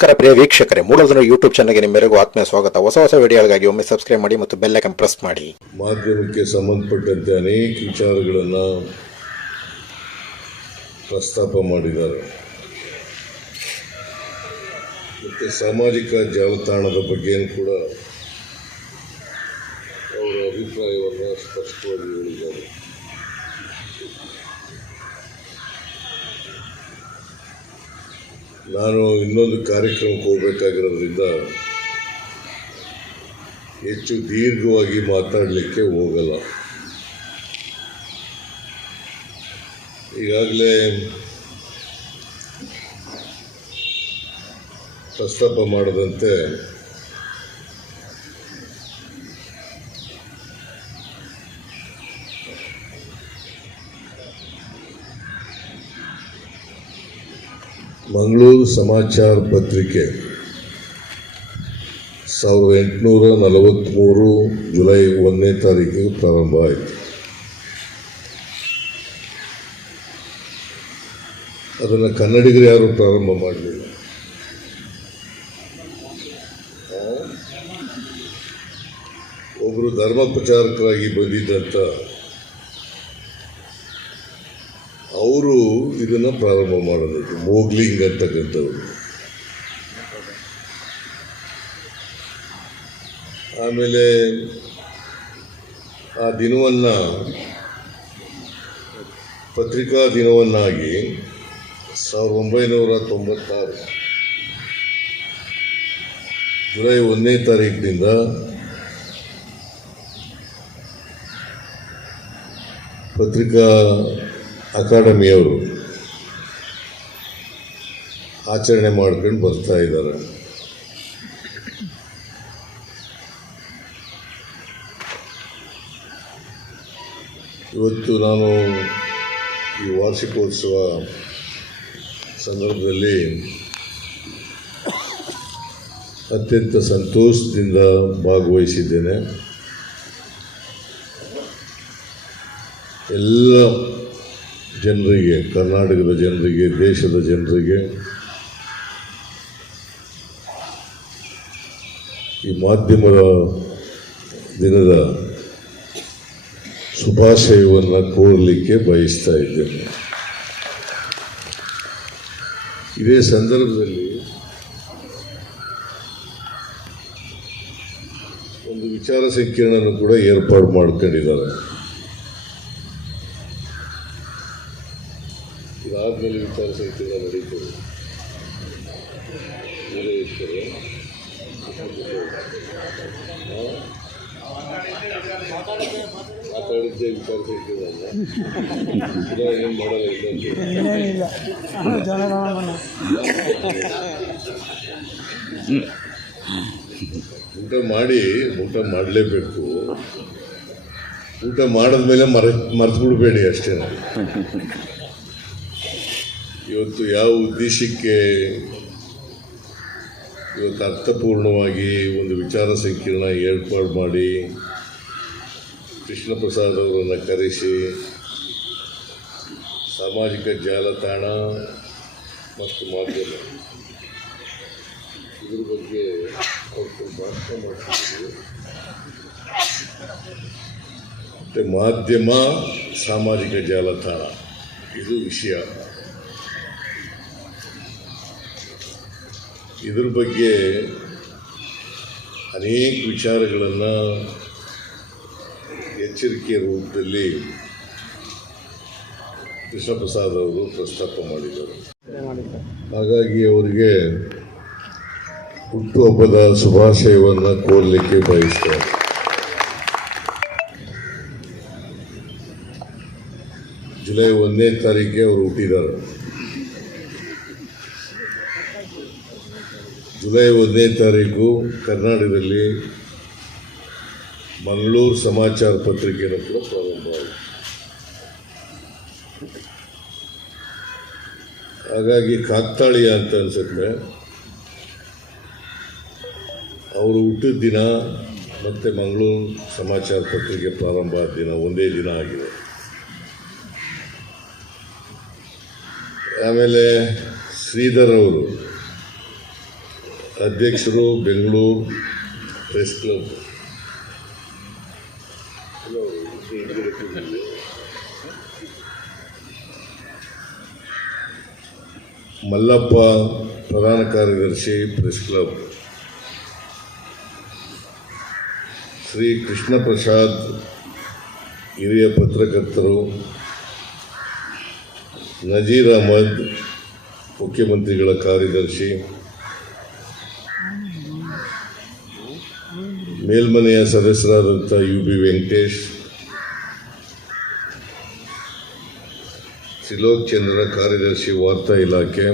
ನಮಸ್ಕಾರ ಪ್ರಿಯ ವೀಕ್ಷಕರೇ ಮೂಡಲ್ದನು ಯೂಟ್ಯೂಬ್ ಚಾನಲ್ಗೆ ನಿಮ್ಮೆಲ್ಲರಿಗೂ ಆತ್ಮೀಯ ಸ್ವಾಗತ. ಹೊಸ ಹೊಸ ವಿಡಿಯೋಗಳಿಗಾಗಿ ಒಮ್ಮೆ ಸಬ್ಸ್ಕ್ರೈಬ್ ಮಾಡಿ ಮತ್ತು ಬೆಲ್ ಐಕನ್ ಪ್ರೆಸ್ ಮಾಡಿ. ಮಾಧ್ಯಮಕ್ಕೆ ಸಂಬಂಧಪಟ್ಟಂತೆ ಅನೇಕ ವಿಚಾರಗಳನ್ನು ಪ್ರಸ್ತಾಪ ಮಾಡಿದ್ದಾರೆ. ಮತ್ತು ಸಾಮಾಜಿಕ ಜಾಲತಾಣದ ಬಗ್ಗೆ ಕೂಡ ಅವರ ಅಭಿಪ್ರಾಯವನ್ನು ಸ್ಪಷ್ಟವಾಗಿ ಹೇಳಿದ್ದಾರೆ. ನಾನು ಇನ್ನೊಂದು ಕಾರ್ಯಕ್ರಮಕ್ಕೆ ಹೋಗಬೇಕಾಗಿರೋದ್ರಿಂದ ಹೆಚ್ಚು ದೀರ್ಘವಾಗಿ ಮಾತಾಡಲಿಕ್ಕೆ ಹೋಗಲ್ಲ. ಈಗಾಗಲೇ ಪ್ರಸ್ತಾಪ ಮಾಡದಂತೆ ಮಂಗಳೂರು ಸಮಾಚಾರ ಪತ್ರಿಕೆ, ಸಾವಿರದ ಎಂಟುನೂರ ನಲವತ್ತ್ಮೂರು ಜುಲೈ ಒಂದನೇ ತಾರೀಕಿಗೆ ಪ್ರಾರಂಭ ಆಯಿತು. ಅದನ್ನು ಕನ್ನಡಿಗರು ಯಾರು ಪ್ರಾರಂಭ ಮಾಡಲಿಲ್ಲ. ಒಬ್ಬರು ಧರ್ಮ ಪ್ರಚಾರಕರಾಗಿ ಬಂದಿದ್ದಂಥ ಅವರು ಇದನ್ನು ಪ್ರಾರಂಭ ಮಾಡೋದು ಮೋಗ್ಲಿಂಗ್ ಅಂತಕ್ಕಂಥವ್ರು. ಆಮೇಲೆ ಆ ದಿನವನ್ನು, ಪತ್ರಿಕಾ ದಿನವನ್ನಾಗಿ ಸಾವಿರದ ಒಂಬೈನೂರ ತೊಂಬತ್ತಾರು ಜುಲೈ ಒಂದನೇ ತಾರೀಕಿನಿಂದ ಪತ್ರಿಕಾ ಅಕಾಡೆಮಿಯವರು ಆಚರಣೆ ಮಾಡ್ಕೊಂಡು ಬರ್ತಾ ಇದ್ದಾರೆ. ಇವತ್ತು ನಾನು ಈ ವಾರ್ಷಿಕೋತ್ಸವ ಸಂದರ್ಭದಲ್ಲಿ ಅತ್ಯಂತ ಸಂತೋಷದಿಂದ ಭಾಗವಹಿಸಿದ್ದೇನೆ. ಎಲ್ಲ ಜನರಿಗೆ, ಕರ್ನಾಟಕದ ಜನರಿಗೆ, ದೇಶದ ಜನರಿಗೆ, ಈ ಮಾಧ್ಯಮದ ದಿನದ ಶುಭಾಶಯವನ್ನು ಕೋರಲಿಕ್ಕೆ ಬಯಸ್ತಾ ಇದ್ದೇನೆ. ಇದೇ ಸಂದರ್ಭದಲ್ಲಿ ಒಂದು ವಿಚಾರ ಸಂಕಿರಣವನ್ನು ಕೂಡ ಏರ್ಪಾಡು ಮಾಡ್ಕೊಂಡಿದ್ದಾರೆ. ಇದಾದ್ಮೇಲೆ ವಿಚಾರ ಸಂಕಿರಣ ನಡೀತದೆ. ಇರ್ತದೆ. ಮಾತಾಡಿದ್ದೆ ವಿಚಾರ ಅಲ್ಲ ಏನು ಮಾಡಲ್ಲ ಊಟ ಮಾಡಿ ಊಟ ಮಾಡಲೇಬೇಕು. ಊಟ ಮಾಡಿದ್ಮೇಲೆ ಮರ ಮರೆತು ಬಿಡಬೇಡಿ ಅಷ್ಟೇ. ಇವತ್ತು ಯಾವ ಉದ್ದೇಶಕ್ಕೆ ಇವತ್ತು ಅರ್ಥಪೂರ್ಣವಾಗಿ ಒಂದು ವಿಚಾರ ಸಂಕಿರಣ ಏರ್ಪಾಡು ಮಾಡಿ ಕೃಷ್ಣ ಪ್ರಸಾದ್ ಅವರನ್ನು ಕರೆಸಿ ಸಾಮಾಜಿಕ ಜಾಲತಾಣ ಮತ್ತು ಮಾಧ್ಯಮ ಇದ್ರ ಬಗ್ಗೆ ಭಾಷಣ ಮತ್ತು ಮಾಧ್ಯಮ ಸಾಮಾಜಿಕ ಜಾಲತಾಣ, ಇದು ವಿಷಯ. ಇದ್ರ ಬಗ್ಗೆ ಅನೇಕ ವಿಚಾರಗಳನ್ನು ಎಚ್ಚರಿಕೆಯ ರೂಪದಲ್ಲಿ ಕೃಷ್ಣಪ್ರಸಾದ್ ಅವರು ಪ್ರಸ್ತಾಪ ಮಾಡಿದರು. ಹಾಗಾಗಿ ಅವರಿಗೆ ಹುಟ್ಟುಹಬ್ಬದ ಶುಭಾಶಯವನ್ನು ಕೋರಲಿಕ್ಕೆ ಬಯಸ್ತಾರೆ ಜುಲೈ ಒಂದನೇ ತಾರೀಕಿಗೆ ಅವರು ಹುಟ್ಟಿದ್ದಾರೆ. ಜುಲೈ ಒಂದನೇ ತಾರೀಕು ಕರ್ನಾಟಕದಲ್ಲಿ ಮಂಗಳೂರು ಸಮಾಚಾರ ಪತ್ರಿಕೆಯನ್ನು ಕೂಡ ಪ್ರಾರಂಭ ಆಯಿತು. ಹಾಗಾಗಿ ಕಾಕ್ತಾಳೀಯ ಅಂತ ಅನ್ಸುತ್ತೆ. ಅವರು ಹುಟ್ಟಿದ ದಿನ ಮತ್ತು ಮಂಗಳೂರು ಸಮಾಚಾರ ಪತ್ರಿಕೆ ಪ್ರಾರಂಭ ಆದ ದಿನ ಒಂದೇ ದಿನ ಆಗಿದೆ. ಆಮೇಲೆ ಶ್ರೀಧರ್ ಅವರು ಅಧ್ಯಕ್ಷರು ಬೆಂಗಳೂರು ಪ್ರೆಸ್ ಕ್ಲಬ್. ಮಲ್ಲಪ್ಪ ಪ್ರಧಾನ ಕಾರ್ಯದರ್ಶಿ ಪ್ರೆಸ್ ಕ್ಲಬ್. ಶ್ರೀ ಕೃಷ್ಣ ಪ್ರಸಾದ್ ಹಿರಿಯ ಪತ್ರಕರ್ತರು. ನಜೀರ್ ಅಹಮದ್ ಮುಖ್ಯಮಂತ್ರಿಗಳ ಕಾರ್ಯದರ್ಶಿ. ಮೇಲ್ಮನೆಯ ಸದಸ್ಯರಾದಂಥ ಯು ಬಿ ವೆಂಕಟೇಶ್ ತ್ರಿಲೋಕ್ ಚಂದ್ರ ಕಾರ್ಯದರ್ಶಿ ವಾರ್ತಾ ಇಲಾಖೆ